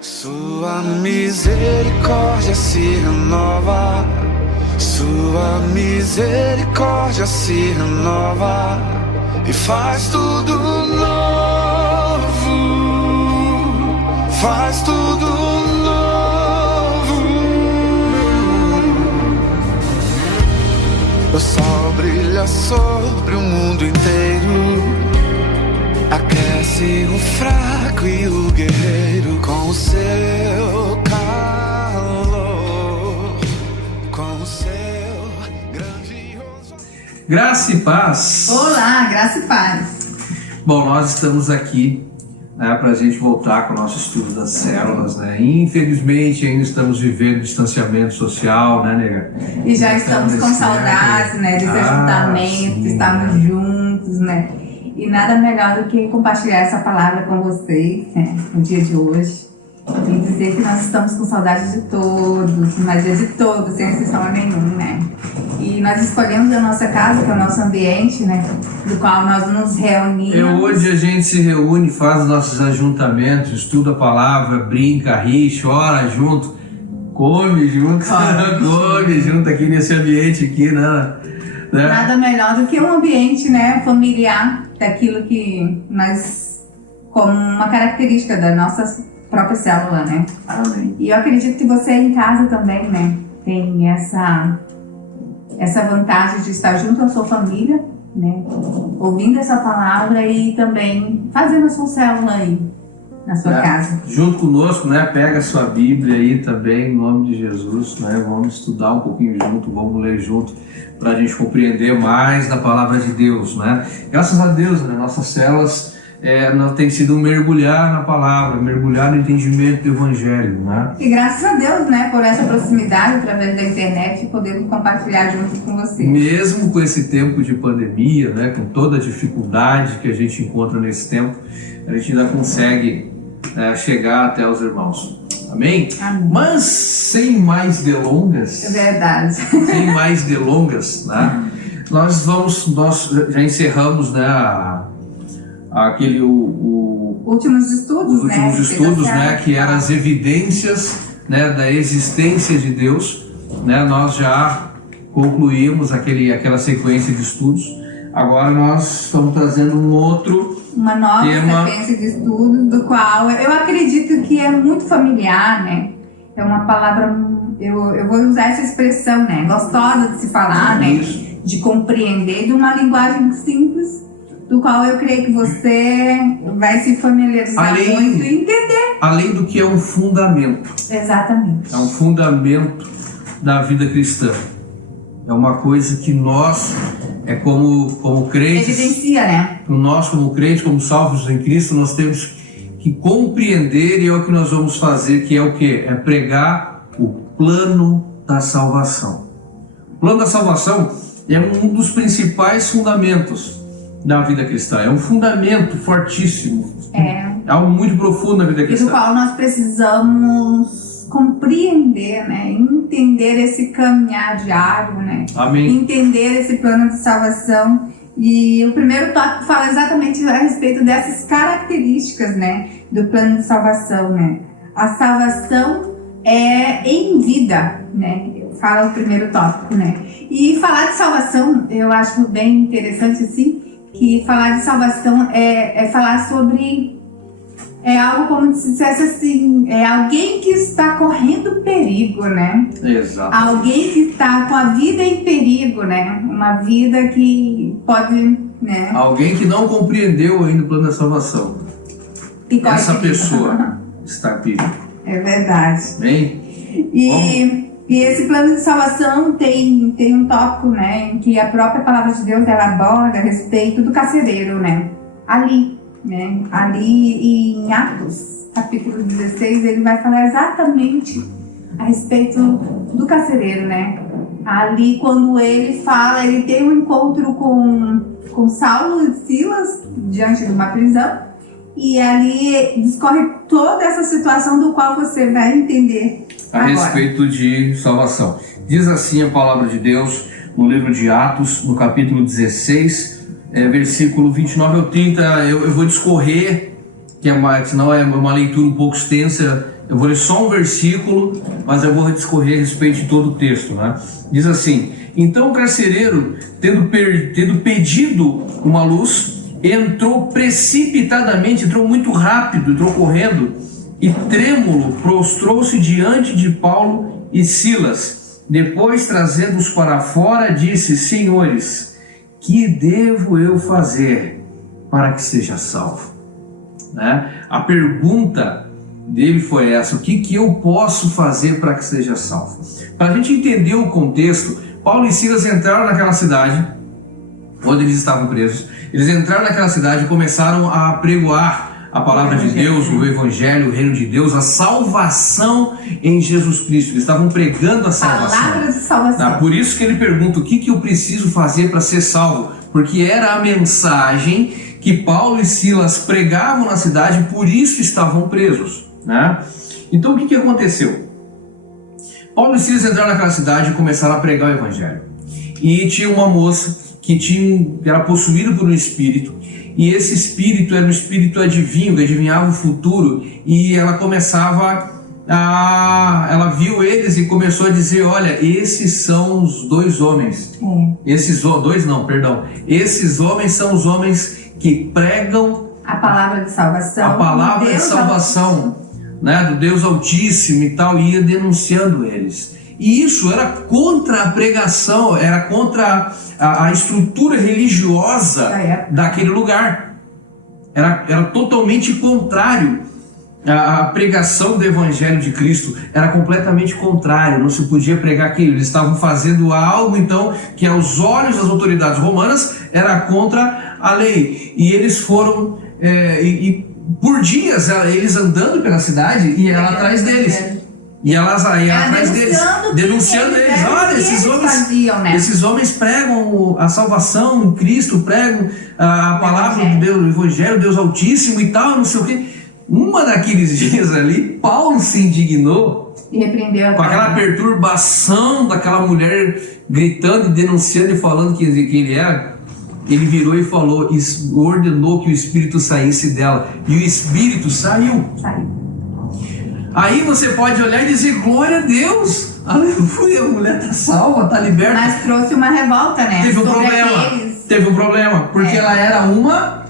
Sua misericórdia se renova, sua misericórdia se renova e faz tudo novo, faz tudo novo. O sol brilha sobre o mundo inteiro, aquece o fraco e o guerreiro com o seu calor, com o seu grandioso. Graça e paz. Olá, graça e paz. Bom, nós estamos aqui para a gente voltar com o nosso estudo das células, né? Infelizmente ainda estamos vivendo distanciamento social, né, nega? E já estamos com saudades, né, desse ajuntamento, de estarmos juntos, né? E nada melhor do que compartilhar essa palavra com vocês, né, no dia de hoje. E dizer que nós estamos com saudade de todos, mas é de todos, sem exceção nenhuma, né? E nós escolhemos a nossa casa, que é o nosso ambiente, né? Do qual nós nos reunimos. Hoje a gente se reúne, faz nossos ajuntamentos, estuda a palavra, brinca, ri, chora junto, come junto, come junto aqui nesse ambiente aqui, né? Nada melhor do que um ambiente, né, familiar, daquilo que nós, como uma característica da nossa própria célula, né? Amém. E eu acredito que você em casa também, né, tem essa vantagem de estar junto à sua família, né, ouvindo essa palavra e também fazendo a sua célula aí na sua casa. Junto conosco, né? Pega a sua Bíblia aí também, em nome de Jesus, né? Vamos estudar um pouquinho junto, vamos ler junto, para a gente compreender mais da palavra de Deus, né? Graças a Deus, né? Nossas células tem sido um mergulhar na palavra, mergulhar no entendimento do Evangelho, né? E graças a Deus, né, por essa proximidade através da internet, podemos compartilhar junto com você. Mesmo com esse tempo de pandemia, né? Com toda a dificuldade que a gente encontra nesse tempo, a gente ainda consegue chegar até os irmãos. Amém? Amém. Mas sem mais delongas. É verdade. Sem mais delongas, né? Nós já encerramos, né, Últimos estudos, os últimos estudos, né, que eram as evidências, né, da existência de Deus, né? Nós já concluímos aquela sequência de estudos. Agora nós estamos trazendo uma nova sequência de estudos, do qual eu acredito que é muito familiar, né? É uma palavra, eu vou usar essa expressão, né? Gostosa de se falar, né? De compreender, de uma linguagem simples, do qual eu creio que você vai se familiarizar muito e entender. Além do que é um fundamento. Exatamente. É um fundamento da vida cristã. É uma coisa que nós, como crentes, evidencia, né? Nós como crentes, como salvos em Cristo, nós temos que compreender, e é o que nós vamos fazer, que é o quê? É pregar o plano da salvação. O plano da salvação é um dos principais fundamentos da vida cristã. É um fundamento fortíssimo. É algo muito profundo na vida cristã. E do qual nós precisamos compreender, né? Entender esse caminhar diário, né? Amém. Entender esse plano de salvação. E o primeiro tópico fala exatamente a respeito dessas características, né, do plano de salvação, né? A salvação é em vida, né? Fala o primeiro tópico, né? E falar de salvação, eu acho bem interessante, assim, que falar de salvação é falar sobre... É algo como se dissesse assim, é alguém que está correndo perigo, né? Exato. Alguém que está com a vida em perigo, né? Uma vida que pode, né? Alguém que não compreendeu ainda o plano da salvação. Essa pessoa está em perigo. É verdade. Bem? E esse plano de salvação tem um tópico, né? Em que a própria palavra de Deus ela aborda a respeito do carcereiro, né? Ali em Atos, capítulo 16, ele vai falar exatamente a respeito do carcereiro, né? Ali, quando ele tem um encontro com Saulo e Silas diante de uma prisão, e ali discorre toda essa situação do qual você vai entender a respeito de salvação. Diz assim a palavra de Deus no livro de Atos, no capítulo 16, versículo 29 ao 30, eu vou discorrer, senão é uma leitura um pouco extensa, Eu vou ler só um versículo, mas eu vou discorrer a respeito de todo o texto, né? Diz assim: então o carcereiro, tendo pedido uma luz, entrou precipitadamente, entrou muito rápido, entrou correndo, e trêmulo prostrou-se diante de Paulo e Silas. Depois, trazendo-os para fora, disse: senhores, que devo eu fazer para que seja salvo? Né? A pergunta dele foi essa: o que eu posso fazer para que seja salvo? Para a gente entender o contexto, Paulo e Silas entraram naquela cidade onde eles estavam presos. Eles entraram naquela cidade e começaram a pregoar a palavra de Deus, o Evangelho, o reino de Deus, a salvação em Jesus Cristo. Eles estavam pregando a salvação. Palavra de salvação. Por isso que ele pergunta: o que eu preciso fazer para ser salvo? Porque era a mensagem que Paulo e Silas pregavam na cidade, por isso estavam presos, né? Então o que aconteceu? Paulo e Silas entraram naquela cidade e começaram a pregar o Evangelho. E tinha uma moça que era possuída por um espírito, e esse espírito era um espírito adivinho, que adivinhava o futuro, e ela ela viu eles e começou a dizer: olha, esses são os dois homens. Esses homens são os homens que pregam a palavra de salvação. A palavra de salvação, né, do Deus Altíssimo e tal, e ia denunciando eles. E isso era contra a pregação, era contra a estrutura religiosa daquele lugar. Era totalmente contrário. A pregação do Evangelho de Cristo era completamente contrária, não se podia pregar aquilo. Eles estavam fazendo algo, então, que aos olhos das autoridades romanas era contra a lei. E eles foram, por dias, eles andando pela cidade e ela atrás deles. E ela atrás deles, denunciando eles. Olha, esses homens pregam a salvação em Cristo, pregam a palavra de Deus, o Evangelho, Deus Altíssimo e tal, não sei o quê. Uma daqueles dias ali, Paulo se indignou e repreendeu com aquela perturbação daquela mulher gritando e denunciando e falando que ele era. Ele virou e falou, ordenou que o espírito saísse dela, e o espírito saiu. Aí você pode olhar e dizer: glória a Deus, aleluia, a mulher está salva, está liberta. Mas trouxe uma revolta, né? Teve um problema, porque ela era uma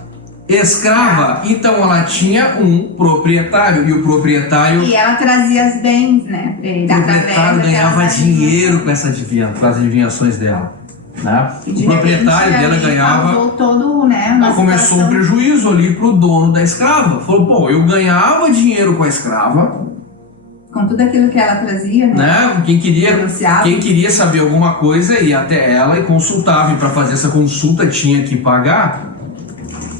escrava, então ela tinha um proprietário, e o proprietário... E ela trazia os bens, né? O proprietário ganhava dinheiro com as adivinhações dela, né? O proprietário dela ganhava... Todo, né, começou um prejuízo ali pro dono da escrava. Falou: pô, eu ganhava dinheiro com a escrava, com tudo aquilo que ela trazia, né? Quem queria saber alguma coisa ia até ela e consultava, e para fazer essa consulta tinha que pagar.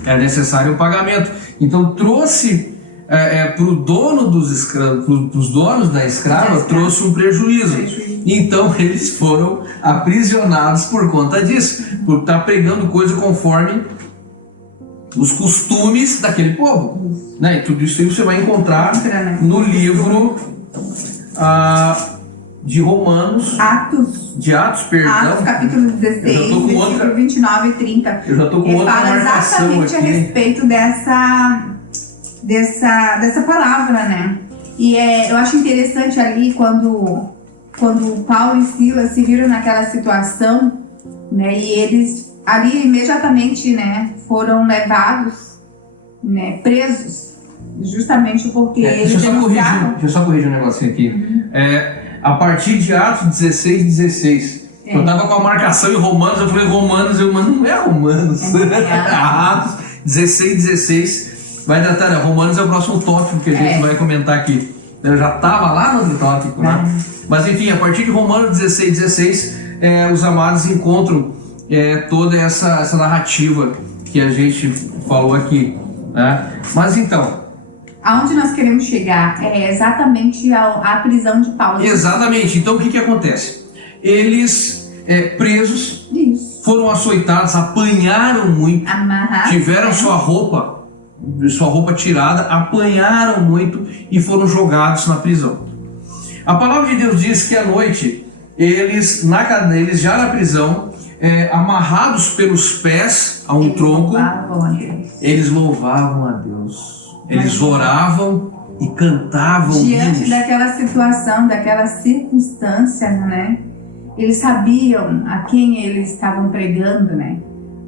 É necessário um pagamento. Então trouxe para o dono dos escravos, para os donos da escrava, trouxe um prejuízo. Então eles foram aprisionados por conta disso, por estar pregando coisa conforme os costumes daquele povo, né? E tudo isso aí você vai encontrar no livro de Romanos, Atos, capítulo 16, versículo 29 e 30. Eu já estou com outra marcação exatamente aqui. A respeito dessa palavra, né? E eu acho interessante ali quando Paulo e Silas se viram naquela situação, né? E eles ali imediatamente, né, foram levados, né, presos, justamente porque eles denunciavam. Deixa eu só corrigir um negocinho aqui. A partir de Atos 16:16. Eu tava com a marcação em Romanos, eu falei Romanos, mas não é Romanos. Atos 16:16 vai tratar. Romanos é o próximo tópico que a gente vai comentar aqui. Eu já tava lá no outro tópico, né? Mas enfim, a partir de Romanos 16:16, os amados encontram toda essa narrativa que a gente falou aqui, né? Mas então, aonde nós queremos chegar é exatamente a prisão de Paulo. Exatamente. Então o que acontece? Eles, presos, foram açoitados, apanharam muito, tiveram sua roupa tirada, apanharam muito e foram jogados na prisão. A palavra de Deus diz que à noite, eles já na prisão, amarrados pelos pés a um tronco, eles louvavam a Deus. Eles oravam e cantavam diante hinos. daquela situação, daquela circunstância, né? Eles sabiam a quem eles estavam pregando, né?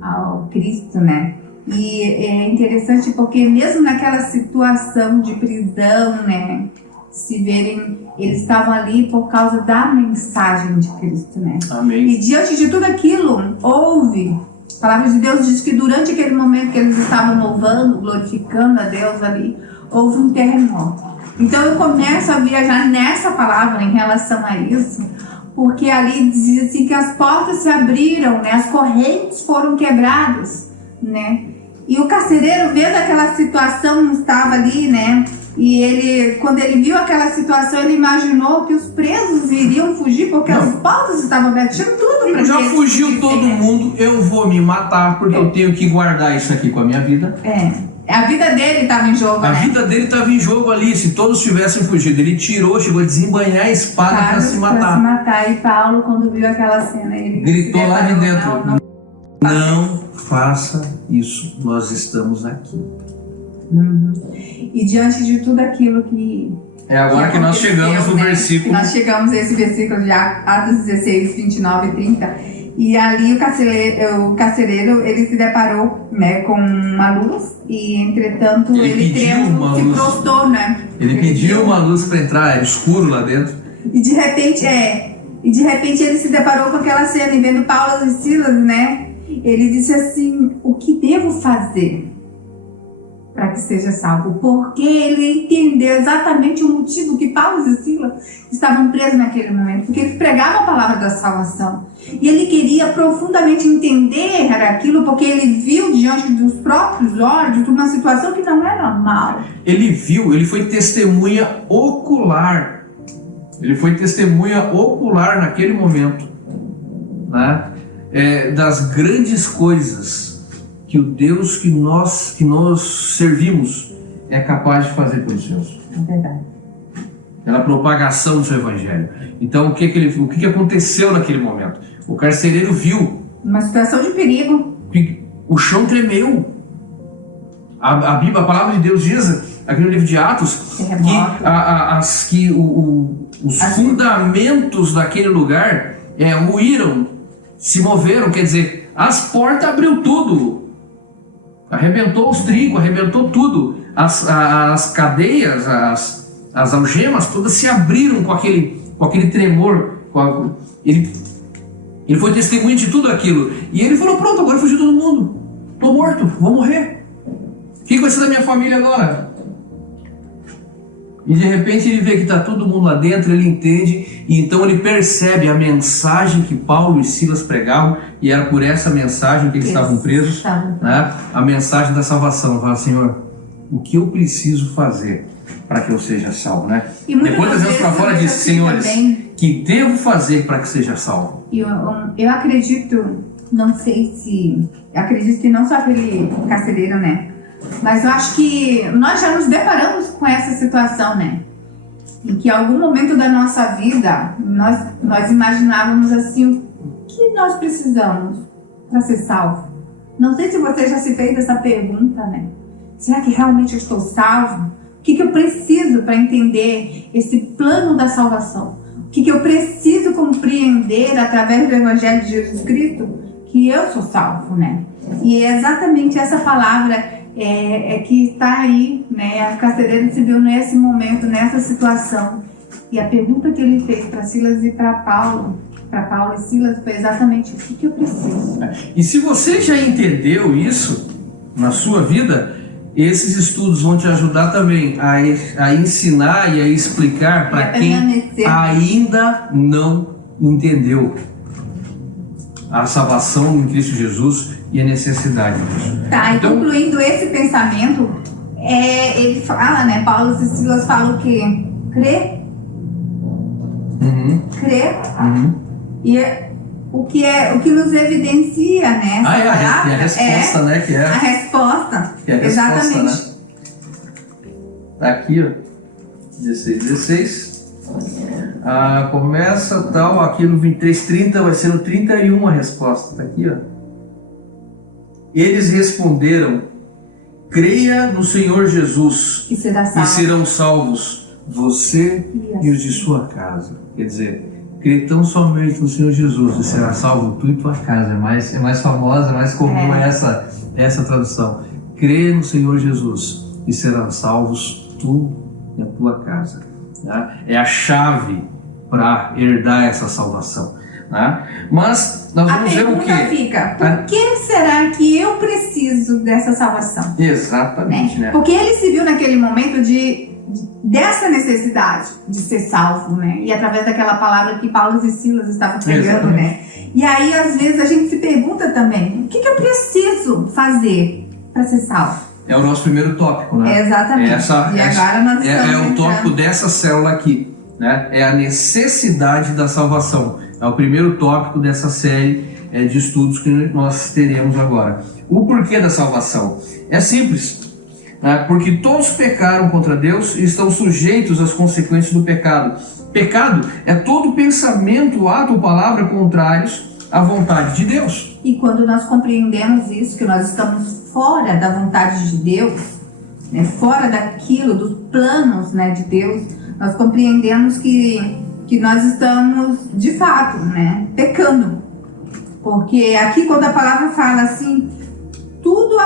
Ao Cristo, né? E é interessante porque mesmo naquela situação de prisão, né? Se verem, eles estavam ali por causa da mensagem de Cristo, né? Amém. E diante de tudo aquilo, houve. A palavra de Deus diz que durante aquele momento que eles estavam louvando, glorificando a Deus ali, houve um terremoto. Então eu começo a viajar nessa palavra em relação a isso, porque ali diz assim que as portas se abriram, né? As correntes foram quebradas, né? E o carcereiro, vendo aquela situação, estava ali, né? E ele, quando ele viu aquela situação, ele imaginou que os presos iriam fugir porque as portas estavam abertas, tinha tudo para Já fugiu todo mundo, eu vou me matar porque eu tenho que guardar isso aqui com a minha vida. A vida dele estava em jogo, A né? vida dele estava em jogo ali, se todos tivessem fugido. Ele tirou, chegou a desembanhar a espada para se matar. E Paulo, quando viu aquela cena, ele Gritou lá de dentro: não faça isso, nós estamos aqui. E diante de tudo aquilo que... É agora que nós chegamos no versículo. Nós chegamos a esse versículo de Atos 16, 29 e 30. E ali o carcereiro ele se deparou, né, com uma luz. E entretanto ele se prostrou, né? Ele pediu uma luz para entrar, era escuro lá dentro. E de repente ele se deparou com aquela cena e vendo Paulo e Silas, né? Ele disse assim: o que devo fazer para que seja salvo? Porque ele entendeu exatamente o motivo que Paulo e Silas estavam presos naquele momento, porque eles pregavam a palavra da salvação. E ele queria profundamente entender aquilo, porque ele viu diante dos próprios olhos uma situação que não é normal. Ele viu, ele foi testemunha ocular. Ele foi testemunha ocular naquele momento, né? Das grandes coisas que o Deus que nós servimos é capaz de fazer pelos seus. É verdade. Pela propagação do seu evangelho. Então o que aconteceu naquele momento? O carcereiro viu uma situação de perigo. O chão tremeu. A Bíblia, a palavra de Deus diz aqui no livro de Atos que os fundamentos daquele lugar ruíram, se moveram, quer dizer, as portas abriu tudo, arrebentou os trincos, arrebentou tudo, as cadeias, as algemas todas se abriram com aquele tremor. Ele foi testemunha de tudo aquilo e ele falou: pronto, agora fugiu todo mundo, tô morto, vou morrer, o que vai ser da minha família agora? E de repente ele vê que está todo mundo lá dentro, ele entende, e então ele percebe a mensagem que Paulo e Silas pregavam, e era por essa mensagem que eles estavam presos, né? A mensagem da salvação. Fala: Senhor, o que eu preciso fazer para que eu seja salvo, né? E depois das vezes para fora diz: Senhores, que devo fazer para que seja salvo? Eu acredito, não sei se... Acredito que não só aquele carcereiro, né? Mas eu acho que nós já nos deparamos com essa situação, né? Em que em algum momento da nossa vida, nós imaginávamos assim: o que nós precisamos para ser salvo? Não sei se você já se fez essa pergunta, né? Será que realmente eu estou salvo? O que eu preciso para entender esse plano da salvação? O que eu preciso compreender através do Evangelho de Jesus Cristo? Que eu sou salvo, né? E é exatamente essa palavra que está aí, né? O carcereiro se viu nesse momento, nessa situação. E a pergunta que ele fez para Silas e para Paulo e Silas, foi exatamente: o que eu preciso? E se você já entendeu isso na sua vida, esses estudos vão te ajudar também a ensinar e a explicar para quem ainda não entendeu a salvação em Cristo Jesus e a necessidade disso. Tá, e concluindo esse pensamento, ele fala, né? Paulo e Silas falam o quê? Crer. Crer. E o que nos evidencia, né? A resposta, né? A resposta. Que é a exatamente. Resposta, né? Tá aqui, ó. 16. Começa tal, aqui no 23:30 vai ser no 31 a resposta. Tá aqui, ó. Eles responderam: creia no Senhor Jesus E será e salvo. serão salvos você e os de sua casa. Quer dizer, crê tão somente no Senhor Jesus e será salvo tu e tua casa. É mais famosa, é mais comum essa tradução. Crê no Senhor Jesus e serão salvos tu e a tua casa. Tá? É a chave para herdar essa salvação. Tá? Mas nós vamos ver o pergunta quê? fica, por que será que eu preciso dessa salvação? Exatamente, né? Porque ele se viu naquele momento dessa necessidade de ser salvo, né? E através daquela palavra que Paulo e Silas estavam pregando, né? E aí, às vezes, a gente se pergunta também, o que eu preciso fazer para ser salvo? É o nosso primeiro tópico, né? Exatamente. Agora nós estamos o tópico dessa célula aqui, né? É a necessidade da salvação. É o primeiro tópico dessa série de estudos que nós teremos agora. O porquê da salvação? É simples, né? Porque todos pecaram contra Deus e estão sujeitos às consequências do pecado. Pecado é todo pensamento, ato ou palavra contrários à vontade de Deus. E quando nós compreendemos isso, que nós estamos fora da vontade de Deus, né, fora daquilo, dos planos, né, de Deus, nós compreendemos que nós estamos, de fato, né, pecando. Porque aqui, quando a palavra fala assim, tudo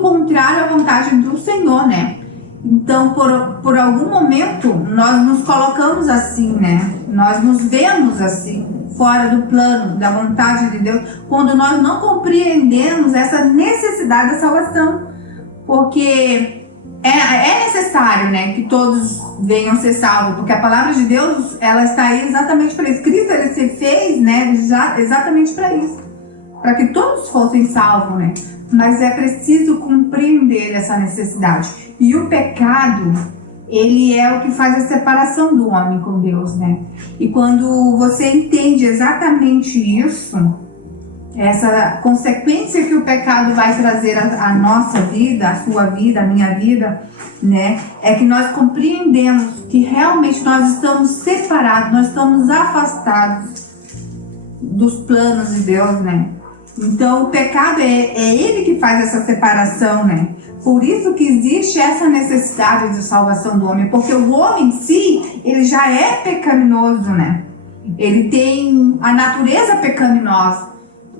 contrário à vontade do Senhor, né? Então, por algum momento, nós nos colocamos assim, né? Nós nos vemos assim, fora do plano, da vontade de Deus, quando nós não compreendemos essa necessidade da salvação. Porque é necessário, né, que todos venham ser salvos, porque a palavra de Deus, ela está aí exatamente para isso. Cristo, ele se fez, né, exatamente para isso, para que todos fossem salvos, né? Mas é preciso compreender essa necessidade. E o pecado, ele é o que faz a separação do homem com Deus, né? E quando você entende exatamente isso, essa consequência que o pecado vai trazer à nossa vida, à sua vida, à minha vida, né? É que nós compreendemos que realmente nós estamos separados, nós estamos afastados dos planos de Deus, né? Então o pecado é ele que faz essa separação, né? Por isso que existe essa necessidade de salvação do homem, porque o homem em si, ele já é pecaminoso, né? Ele tem a natureza pecaminosa.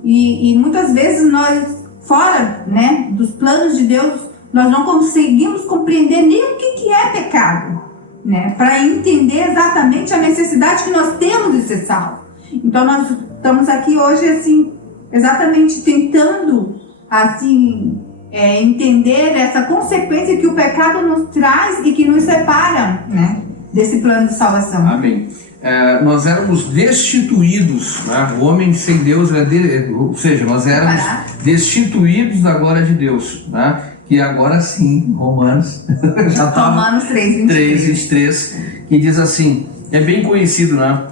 E muitas vezes nós, fora, né, dos planos de Deus, nós não conseguimos compreender nem o que é pecado, né, para entender exatamente a necessidade que nós temos de ser salvos. Então nós estamos aqui hoje, assim, exatamente tentando, assim, entender essa consequência que o pecado nos traz e que nos separa, né, desse plano de salvação. Amém. Nós éramos destituídos, né? O homem sem Deus, ou seja, nós éramos destituídos da glória de Deus, né? Que agora sim, Romanos, já está Romanos 3:23, que diz assim, é bem conhecido, né?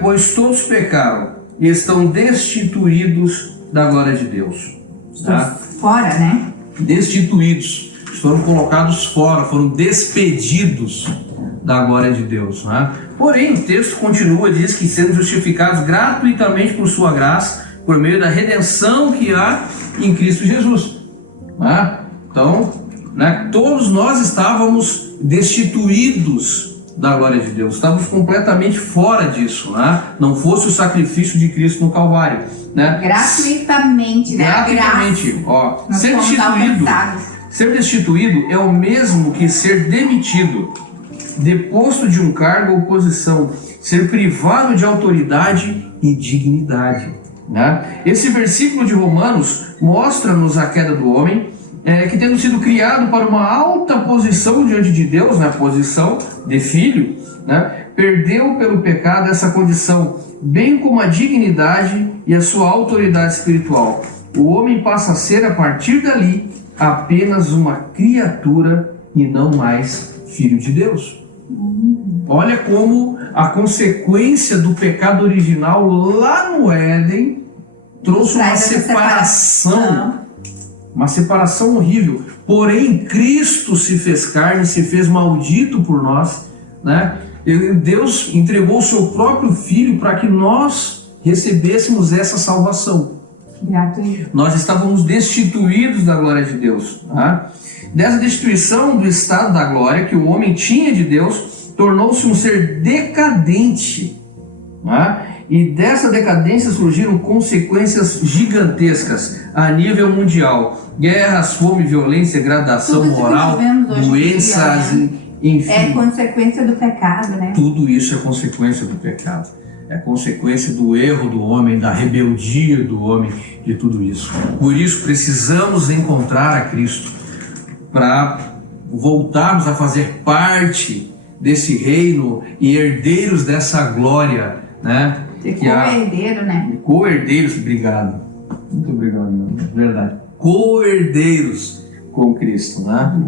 Pois todos pecaram e estão destituídos da glória de Deus. Tá? Fora, né? Destituídos, foram colocados fora, foram despedidos da glória de Deus, né? Porém, o texto continua, diz que sendo justificados gratuitamente por sua graça, por meio da redenção que há em Cristo Jesus, né? Então, né, todos nós estávamos destituídos da glória de Deus, estávamos completamente fora disso, né? Não fosse o sacrifício de Cristo no Calvário, né? Gratuitamente, né? Gratuitamente, ó, ser destituído é o mesmo que ser demitido, deposto de um cargo ou posição, ser privado de autoridade e dignidade, né? Esse versículo de Romanos mostra-nos a queda do homem, que tendo sido criado para uma alta posição diante de Deus, na posição de filho, né, perdeu pelo pecado essa condição, bem como a dignidade e a sua autoridade espiritual. O homem passa a ser, a partir dali, apenas uma criatura e não mais filho de Deus. Olha como a consequência do pecado original lá no Éden trouxe uma separação horrível. Porém, Cristo se fez carne, se fez maldito por nós, né? Deus entregou o seu próprio Filho para que nós recebêssemos essa salvação. Gratuito. Nós estávamos destituídos da glória de Deus. Tá? Dessa destituição do estado da glória que o homem tinha de Deus, tornou-se um ser decadente. Tá? E dessa decadência surgiram consequências gigantescas a nível mundial. Guerras, fome, violência, degradação Tudo isso que moral, nós vemos hoje em doenças, dia, né? enfim. É consequência do pecado, né? Tudo isso é consequência do pecado. É consequência do erro do homem, da rebeldia do homem, de tudo isso. Por isso precisamos encontrar a Cristo para voltarmos a fazer parte desse reino e herdeiros dessa glória, né? Ser co-herdeiro, né? Co-herdeiros, obrigado. Muito obrigado, meu. Verdade. Co-herdeiros com Cristo, né?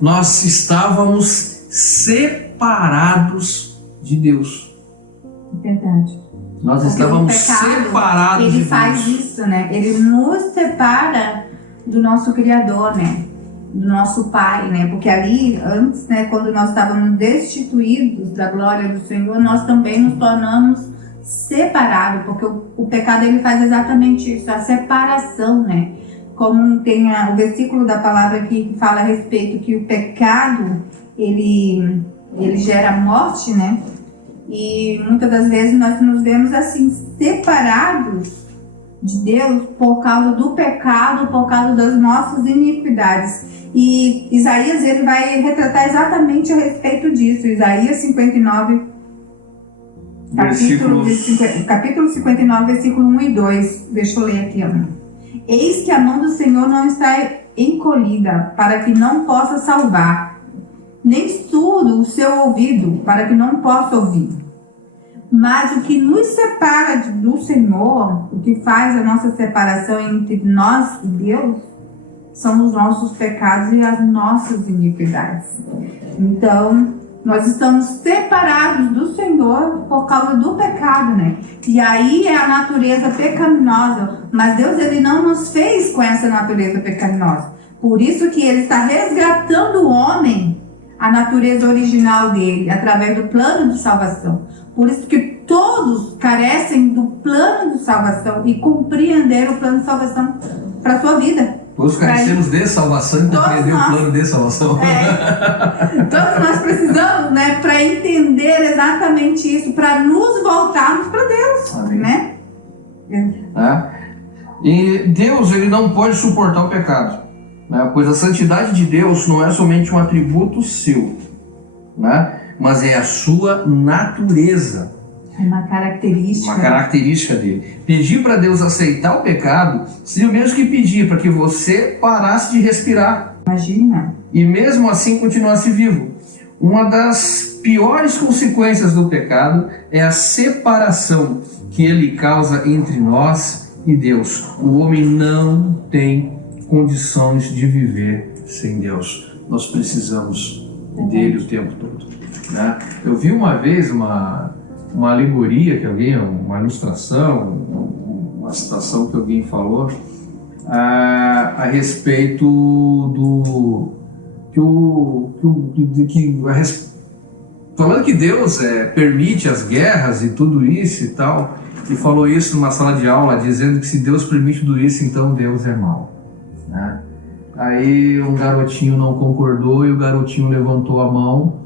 Nós estávamos separados de Deus. Verdade. Nós Porque estávamos o pecado, separados de ele faz Deus. isso, né? Ele nos separa do nosso Criador, né? Do nosso Pai, né? Porque ali, antes, né, quando nós estávamos destituídos da glória do Senhor, nós também nos tornamos separados, porque o pecado, ele faz exatamente isso, a separação, né? Como tem o versículo da palavra aqui que fala a respeito que o pecado, ele gera morte, né? E muitas das vezes nós nos vemos assim, separados de Deus por causa do pecado, por causa das nossas iniquidades. E Isaías, ele vai retratar exatamente a respeito disso. Isaías 59, capítulo 59, versículo 1 e 2. Deixa eu ler aqui, amor. Eis que a mão do Senhor não está encolhida, para que não possa salvar, nem surdo o seu ouvido, para que não possa ouvir. Mas o que nos separa do Senhor, o que faz a nossa separação entre nós e Deus, são os nossos pecados e as nossas iniquidades. Então, nós estamos separados do Senhor por causa do pecado, né? E aí é a natureza pecaminosa. Mas Deus, ele não nos fez com essa natureza pecaminosa. Por isso que ele está resgatando o homem, a natureza original dele, através do plano de salvação. Por isso que todos carecem do plano de salvação e compreender o plano de salvação para a sua vida. Todos carecemos de salvação e compreender o plano de salvação. Todos nós precisamos, né, para entender exatamente isso, para nos voltarmos para Deus. Amém. Né? E Deus, ele não pode suportar o pecado, né? Pois a santidade de Deus não é somente um atributo seu, né? Mas é a sua natureza. Uma característica dele. Pedir para Deus aceitar o pecado seria o mesmo que pedir para que você parasse de respirar. Imagina. E mesmo assim continuasse vivo. Uma das piores consequências do pecado é a separação que ele causa entre nós e Deus. O homem não tem condições de viver sem Deus. Nós precisamos dele o tempo todo, né? Eu vi uma vez uma alegoria que alguém, uma ilustração, uma citação que alguém falou a respeito do falando que Deus permite as guerras e tudo isso e tal, e falou isso numa sala de aula, dizendo que se Deus permite tudo isso, então Deus é mau, né? Aí um garotinho não concordou e o garotinho levantou a mão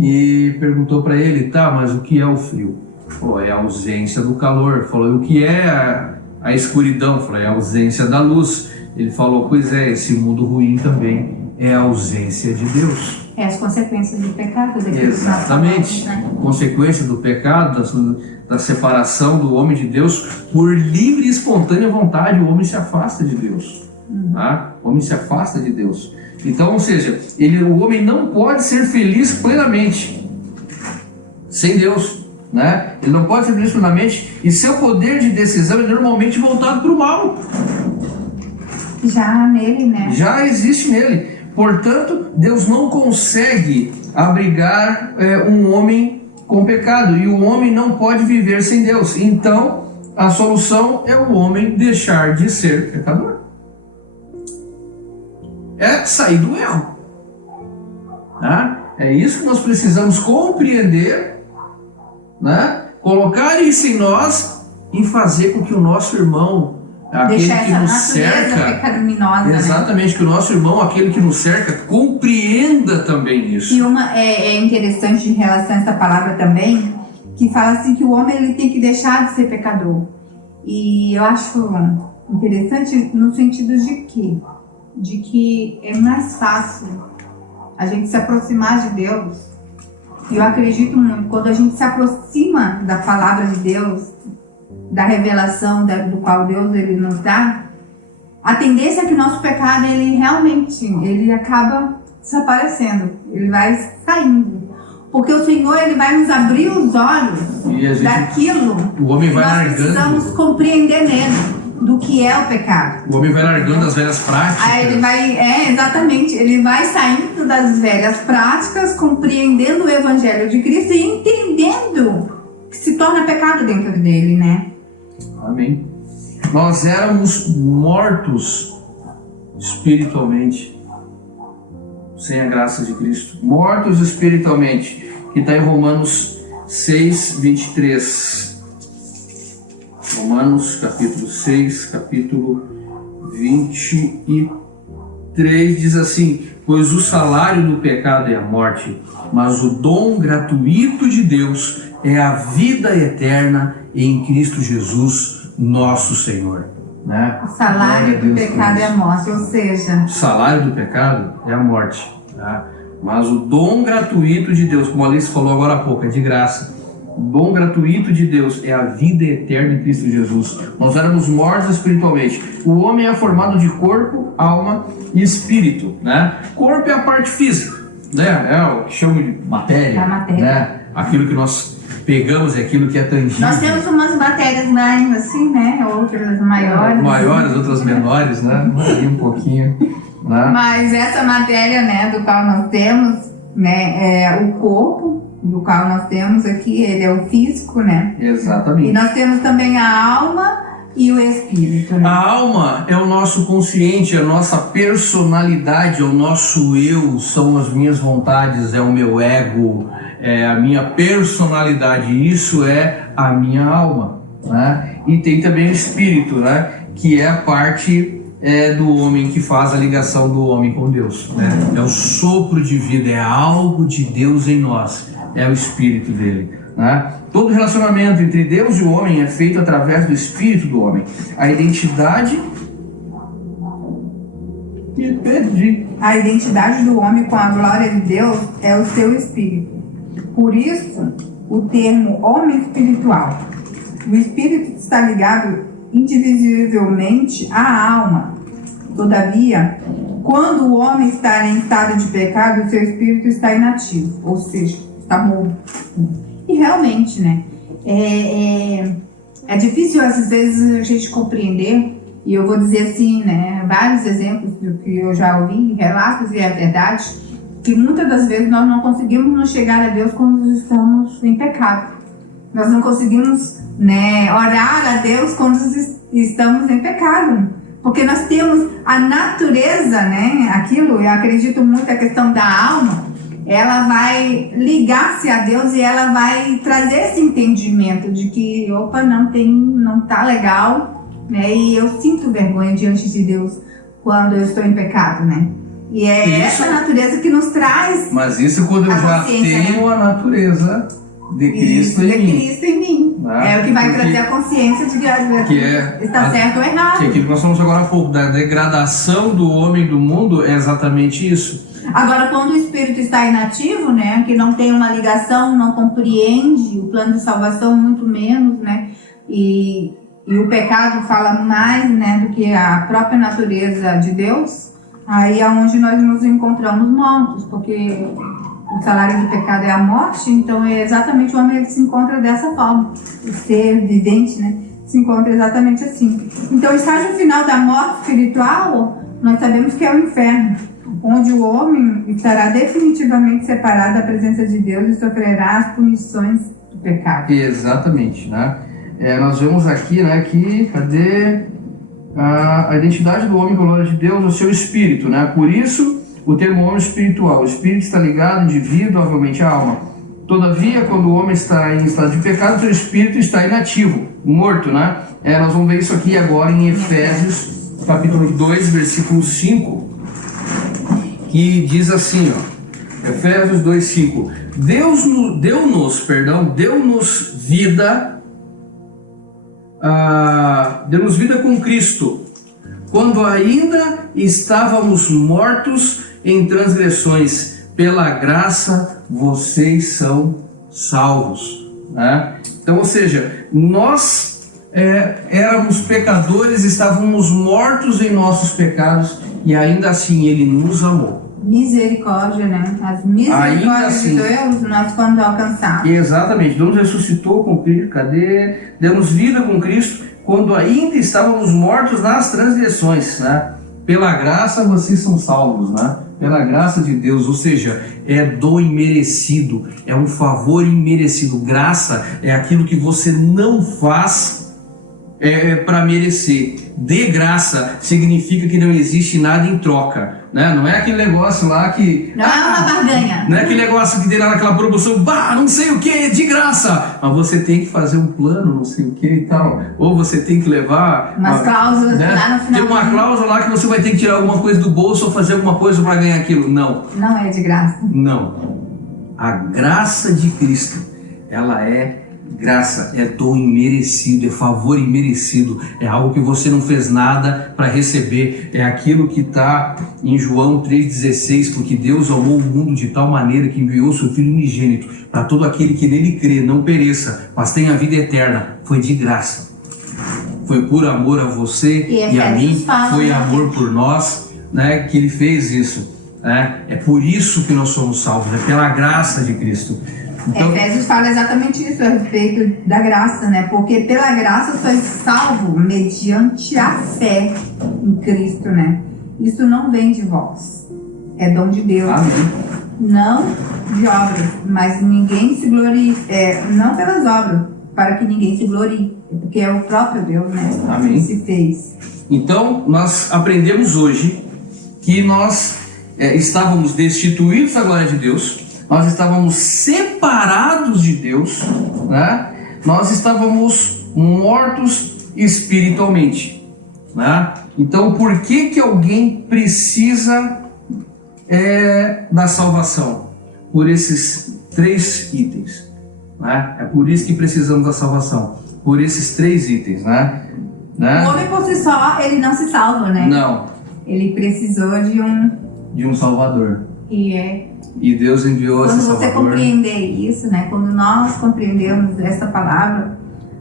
e perguntou para ele, tá, mas o que é o frio? Falou, é a ausência do calor. Falou, e o que é a escuridão? Falou, é a ausência da luz. Ele falou, pois é, esse mundo ruim também é a ausência de Deus. É as consequências do pecado. Exatamente. Né? Consequência do pecado, da separação do homem de Deus, por livre e espontânea vontade, o homem se afasta de Deus. Tá? O homem se afasta de Deus. Então, ou seja, o homem não pode ser feliz plenamente sem Deus, né? Ele não pode ser feliz plenamente e seu poder de decisão é normalmente voltado para o mal. Já nele, né? Já existe nele. Portanto, Deus não consegue abrigar um homem com pecado e o homem não pode viver sem Deus. Então, a solução é o homem deixar de ser pecador. É sair do erro. Tá? É isso que nós precisamos compreender, né? Colocar isso em nós e fazer com que o nosso irmão aquele deixar que essa nos natureza cerca, pecaminosa. exatamente, que o nosso irmão, aquele que nos cerca, compreenda também isso. E é interessante em relação a essa palavra também, que fala assim que o homem ele tem que deixar de ser pecador. E eu acho interessante no sentido de que é mais fácil a gente se aproximar de Deus. E eu acredito muito, quando a gente se aproxima da palavra de Deus, da revelação do qual Deus ele nos dá, a tendência é que o nosso pecado ele acaba desaparecendo, ele vai saindo. Porque o Senhor ele vai nos abrir os olhos daquilo o homem vai que nós largando. precisamos compreender nele, do que é o pecado. O homem vai largando as velhas práticas. Aí exatamente, ele vai saindo das velhas práticas, compreendendo o Evangelho de Cristo e entendendo que se torna pecado dentro dele, né? Amém. Nós éramos mortos espiritualmente, sem a graça de Cristo. Mortos espiritualmente, que está em Romanos 6, 23. Romanos capítulo 6, capítulo 23 diz assim: pois o salário do pecado é a morte, mas o dom gratuito de Deus é a vida eterna em Cristo Jesus, nosso Senhor. Né? O salário do pecado é a morte, ou seja... O salário do pecado é a morte, tá? Mas o dom gratuito de Deus, como a Alice falou agora há pouco, é de graça. O dom gratuito de Deus é a vida eterna em Cristo Jesus. Nós éramos mortos espiritualmente. O homem é formado de corpo, alma e espírito, né? Corpo é a parte física, né? É o que chamam de matéria, a matéria. Né? Aquilo que nós pegamos é aquilo que é tangível. Nós temos umas matérias mais assim, né? Outras maiores. Maiores, outras menores, né? Um pouquinho. Né? Mas essa matéria, né, do qual nós temos, né, é o corpo, do qual nós temos aqui, ele é o físico, né? Exatamente. E nós temos também a alma e o espírito, né? A alma é o nosso consciente, é a nossa personalidade, é o nosso eu, são as minhas vontades, é o meu ego, é a minha personalidade, isso é a minha alma, né? E tem também o espírito, né? Que é a parte do homem, que faz a ligação do homem com Deus, né? É o sopro de vida, é algo de Deus em nós, é o espírito dele, né? Todo relacionamento entre Deus e o homem é feito através do espírito do homem. A identidade... Me perdi. A identidade do homem com a glória de Deus é o seu espírito. Por isso, o termo homem espiritual. O espírito está ligado indivisivelmente à alma. Todavia, quando o homem está em estado de pecado, o seu espírito está inativo, ou seja, está morto. E realmente, né? É difícil às vezes a gente compreender, e eu vou dizer assim, né? Vários exemplos do que eu já ouvi, relatos, e é verdade, que muitas das vezes nós não conseguimos nos chegar a Deus quando estamos em pecado. Nós não conseguimos, né, orar a Deus quando estamos em pecado. Porque nós temos a natureza, né? Aquilo, eu acredito muito, a questão da alma, ela vai ligar-se a Deus e ela vai trazer esse entendimento de que, opa, não tá legal, né? E eu sinto vergonha diante de Deus quando eu estou em pecado, né? E é isso, essa natureza que nos traz. Mas isso quando eu já tenho, né, a natureza de Cristo em mim. É o que vai trazer a consciência de que está certo ou errado. Que aquilo que nós falamos agora há pouco, da degradação do homem do mundo, é exatamente isso. Agora, quando o espírito está inativo, né, que não tem uma ligação, não compreende o plano de salvação, muito menos, né, e o pecado fala mais, né, do que a própria natureza de Deus, aí é onde nós nos encontramos mortos, porque o salário do pecado é a morte, então é exatamente o homem que se encontra dessa forma. O ser vivente, né, se encontra exatamente assim. Então, o estágio final da morte espiritual, nós sabemos que é o inferno, onde o homem estará definitivamente separado da presença de Deus e sofrerá as punições do pecado. Exatamente, né? Nós vemos aqui, né, que cadê a identidade do homem com a glória de Deus, o seu espírito, né? Por isso o termo homem espiritual. O espírito está ligado individualmente à alma. Todavia, quando o homem está em estado de pecado, seu espírito está inativo, morto, né? Nós vamos ver isso aqui agora em Efésios, capítulo 2, versículo 5, que diz assim, ó, Efésios 2, 5. Deu-nos vida, deu-nos vida com Cristo, quando ainda estávamos mortos em transgressões. Pela graça vocês são salvos, né? Então, ou seja, nós éramos pecadores, estávamos mortos em nossos pecados e ainda assim Ele nos amou. Misericórdia, né? As misericórdias de Deus nós fomos alcançados. Exatamente. Deus ressuscitou com Cristo. Deu-nos vida com Cristo quando ainda estávamos mortos nas transgressões, né? Pela graça vocês são salvos, né? Pela graça de Deus, ou seja, é dom imerecido, é um favor imerecido. Graça é aquilo que você não faz para merecer. De graça significa que não existe nada em troca, né? Não é aquele negócio lá que... Não é uma barganha. Não é aquele negócio que tem lá naquela promoção, não sei o que, de graça. Mas você tem que fazer um plano, não sei o que e tal. Ou você tem que levar... umas cláusulas, né? Lá no final. Tem uma cláusula lá que você vai ter que tirar alguma coisa do bolso ou fazer alguma coisa para ganhar aquilo. Não. Não é de graça. Não. A graça de Cristo, ela é graça, é dom imerecido, é favor imerecido, é algo que você não fez nada para receber, é aquilo que está em João 3,16, porque Deus amou o mundo de tal maneira que enviou seu Filho unigênito, para todo aquele que nele crê, não pereça, mas tenha vida eterna. Foi de graça, foi por amor a você e a mim, foi amor por nós, né, que Ele fez isso, né? É por isso que nós somos salvos, é pela graça de Cristo. Então, Efésios fala exatamente isso a respeito da graça, né? Porque pela graça sois salvo mediante a fé em Cristo, né? Isso não vem de vós, é dom de Deus. amém. Não de obras, mas ninguém se glorie, não pelas obras, para que ninguém se glorie, porque é o próprio Deus, né? Amém. Que se fez. Então, nós aprendemos hoje que nós estávamos destituídos da glória de Deus, nós estávamos separados de Deus, né? Nós estávamos mortos espiritualmente, né? Então, por que alguém precisa da salvação? Por esses 3 itens, né? É por isso que precisamos da salvação, por esses 3 itens, né? O homem por si só, ele não se salva, né? Não. Ele precisou De um Salvador. E Deus enviou esse quando Salvador. você compreender isso, né? Quando nós compreendemos essa palavra,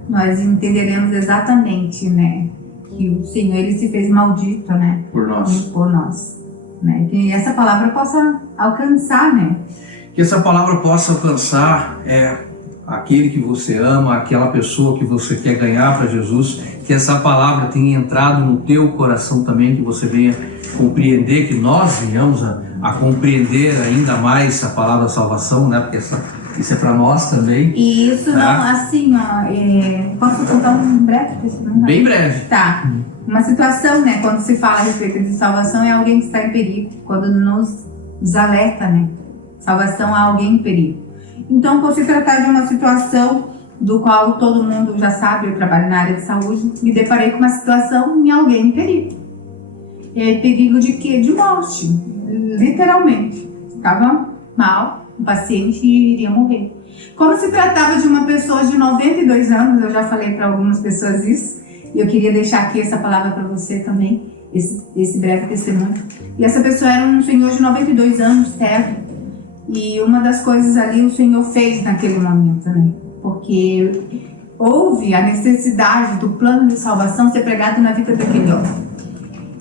nós entenderemos exatamente, né? Que o Senhor, Ele se fez maldito, né? Por nós. Por nós, né? Que essa palavra possa alcançar, né? Que essa palavra possa alcançar aquele que você ama, aquela pessoa que você quer ganhar para Jesus. Que essa palavra tenha entrado no teu coração também, que você venha compreender, que nós venhamos a compreender ainda mais a palavra salvação, né? Porque isso é para nós também. E isso não, assim, ó, posso contar um breve testemunho? Bem breve. Tá. Uma situação, né, quando se fala a respeito de salvação, é alguém que está em perigo, quando nos alerta, né? Salvação é alguém em perigo. Então, por se tratar de uma situação do qual todo mundo já sabe, eu trabalho na área de saúde, me deparei com uma situação em alguém em perigo. Perigo de quê? De morte, literalmente. Estava mal, o paciente iria morrer. Como se tratava de uma pessoa de 92 anos, eu já falei para algumas pessoas isso, e eu queria deixar aqui essa palavra para você também, esse breve testemunho. E essa pessoa era um senhor de 92 anos, cego. E uma das coisas ali o Senhor fez naquele momento, né? Porque houve a necessidade do plano de salvação ser pregado na vida daquele homem.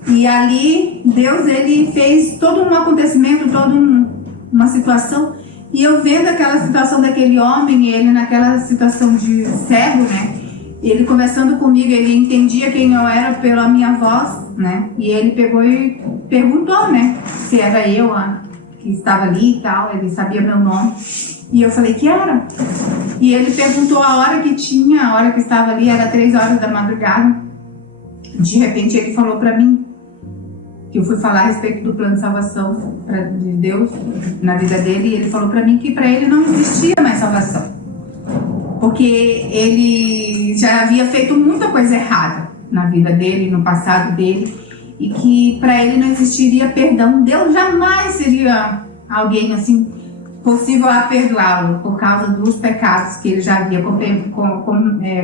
E ali, Deus, Ele fez todo um acontecimento, toda uma situação. E eu vendo aquela situação daquele homem, ele naquela situação de cego, né? Ele conversando comigo, ele entendia quem eu era pela minha voz, né? E ele pegou e perguntou, né? Se era eu que estava ali e tal, ele sabia meu nome. E eu falei que era. E ele perguntou a hora que tinha, a hora que estava ali, era 3 horas da madrugada. De repente ele falou para mim que eu fui falar a respeito do plano de salvação de Deus na vida dele, e ele falou para mim que para ele não existia mais salvação, porque ele já havia feito muita coisa errada na vida dele, no passado dele, e que para ele não existiria perdão. Deus jamais seria alguém assim possível a perdoá-lo por causa dos pecados que ele já havia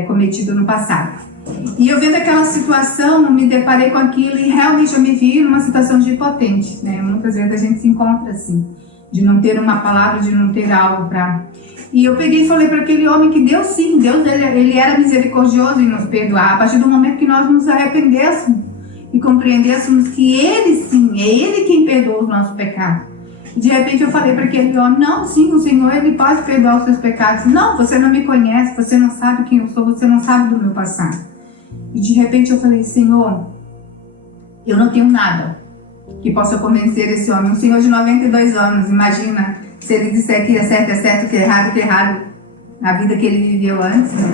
cometido no passado. E eu vendo aquela situação, me deparei com aquilo e realmente eu me vi numa situação de impotente, né? Muitas vezes a gente se encontra assim, de não ter uma palavra, de não ter algo para... E eu peguei e falei para aquele homem que Deus sim, Deus ele era misericordioso em nos perdoar, a partir do momento que nós nos arrependêssemos e compreendêssemos que Ele sim, é Ele quem perdoa os nossos pecados. De repente eu falei para aquele homem, não, sim, o Senhor, Ele pode perdoar os seus pecados. Não, você não me conhece, você não sabe quem eu sou, você não sabe do meu passado. E de repente eu falei, Senhor, eu não tenho nada que possa convencer esse homem. Um senhor de 92 anos, imagina se ele disser que é certo, que é errado na vida que ele viveu antes. Né?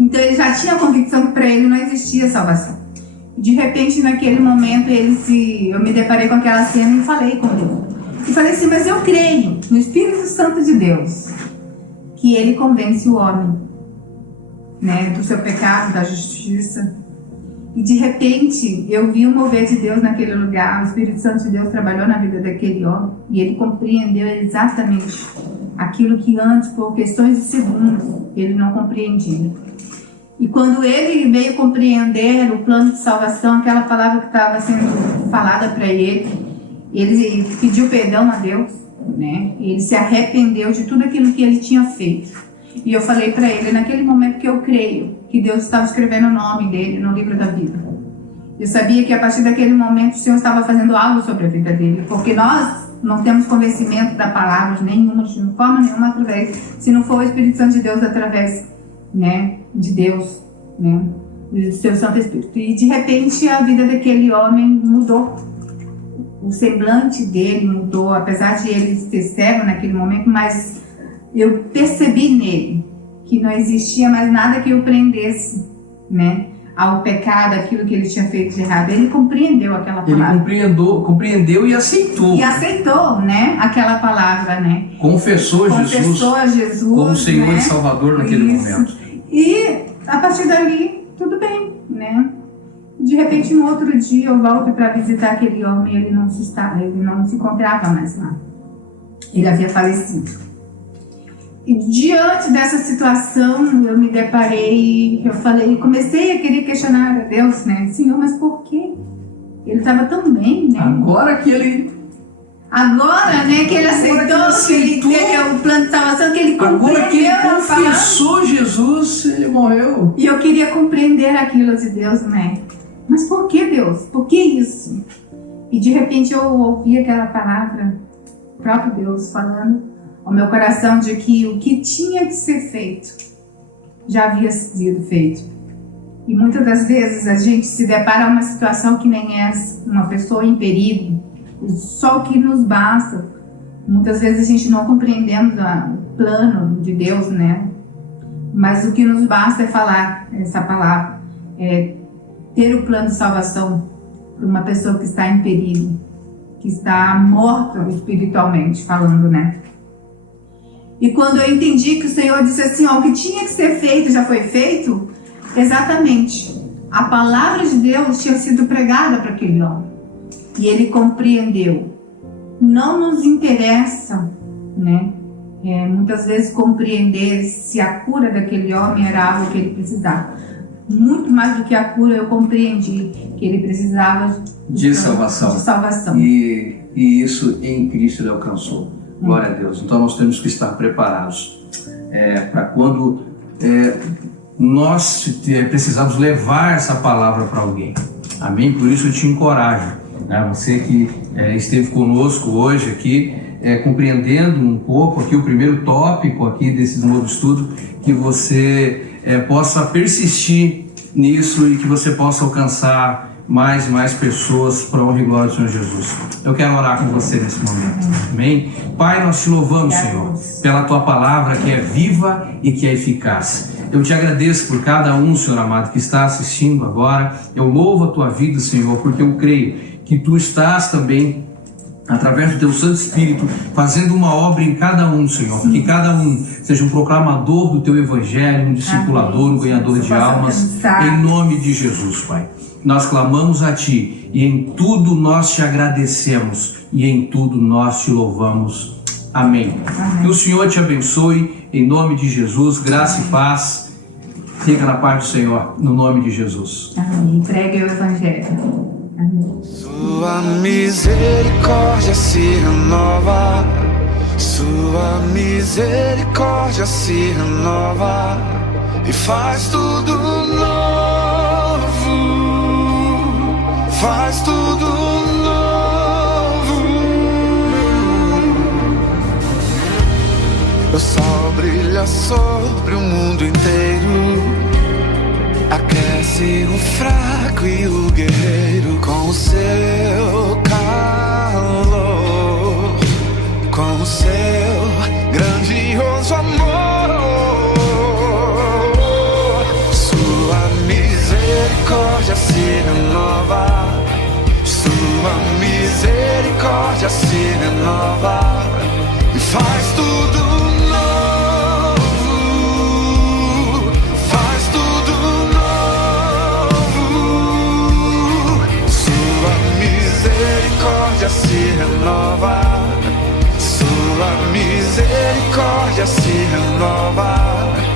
Então ele já tinha a convicção que para ele não existia salvação. De repente, naquele momento, eu me deparei com aquela cena e falei com ele. E falei assim, mas eu creio no Espírito Santo de Deus, que Ele convence o homem, né, do seu pecado, da justiça. E de repente, eu vi o mover de Deus naquele lugar, o Espírito Santo de Deus trabalhou na vida daquele homem, e ele compreendeu exatamente aquilo que antes, por questões de segundos, ele não compreendia. E quando ele veio compreender o plano de salvação, aquela palavra que estava sendo falada para ele pediu perdão a Deus, né? Ele se arrependeu de tudo aquilo que ele tinha feito. E eu falei para ele, naquele momento que eu creio que Deus estava escrevendo o nome dele no livro da vida. Eu sabia que a partir daquele momento o Senhor estava fazendo algo sobre a vida dele, porque nós não temos convencimento da palavra nenhuma, de forma nenhuma, se não for o Espírito Santo de Deus através, né, de Deus, né, do seu Santo Espírito. E de repente a vida daquele homem mudou. O semblante dele mudou, apesar de ele ser cego naquele momento, mas eu percebi nele que não existia mais nada que o prendesse, né, ao pecado, aquilo que ele tinha feito de errado. Ele compreendeu aquela palavra. Ele compreendeu e aceitou. E aceitou, né, aquela palavra, né. Confessou a Jesus como Senhor, né, e Salvador naquele momento. E a partir dali, tudo bem, né. De repente, no outro dia, eu volto para visitar aquele homem e ele não se encontrava mais lá. Ele havia falecido. E diante dessa situação, eu me deparei, comecei a querer questionar a Deus, né? Senhor, mas por quê? Ele estava tão bem, né? Agora, né, que ele aceitou, que ele teve o plano de salvação, que ele compreendeu. Agora que ele confessou Jesus, ele morreu. E eu queria compreender aquilo de Deus, né? Mas por que Deus? Por que isso? E de repente eu ouvi aquela palavra, o próprio Deus falando ao meu coração de que o que tinha que ser feito já havia sido feito. E muitas das vezes a gente se depara com uma situação que nem essa, uma pessoa em perigo, só o que nos basta. Muitas vezes a gente não compreendemos o plano de Deus, né? Mas o que nos basta é falar essa palavra, ter o plano de salvação para uma pessoa que está em perigo, que está morta espiritualmente falando, né? E quando eu entendi que o Senhor disse assim, o que tinha que ser feito já foi feito, exatamente, a palavra de Deus tinha sido pregada para aquele homem. E ele compreendeu. Não nos interessa, né? Muitas vezes compreender se a cura daquele homem era algo que ele precisava. Muito mais do que a cura, eu compreendi que ele precisava de salvação. E isso em Cristo ele alcançou. Glória a Deus. Então nós temos que estar preparados para quando nós precisamos levar essa palavra para alguém. Amém? Por isso eu te encorajo, né? Você que esteve conosco hoje aqui, compreendendo um pouco aqui o primeiro tópico aqui desse novo estudo, que você possa persistir nisso e que você possa alcançar mais e mais pessoas para a honra e glória do Senhor Jesus. Eu quero orar com você nesse momento. Amém? Pai, nós te louvamos, Senhor, pela Tua palavra que é viva e que é eficaz. Eu te agradeço por cada um, Senhor amado, que está assistindo agora. Eu louvo a Tua vida, Senhor, porque eu creio que Tu estás também, através do Teu Santo Espírito, fazendo uma obra em cada um, Senhor. Que cada um seja um proclamador do Teu Evangelho, um discipulador, um ganhador de almas, em nome de Jesus, Pai. Nós clamamos a Ti e em tudo nós Te agradecemos e em tudo nós Te louvamos. Amém. Que o Senhor te abençoe, em nome de Jesus, graça e paz. Fica na paz do Senhor, no nome de Jesus. Amém. Pregue o Evangelho. Amém. Sua misericórdia se renova, Sua misericórdia se renova e faz tudo novo, faz tudo novo. O sol brilha sobre o mundo inteiro, aquece o fraco e o guerreiro com o seu calor, com o seu grandioso amor. Sua misericórdia se renova, Sua misericórdia se renova e faz tudo se renova, Sua misericórdia se renova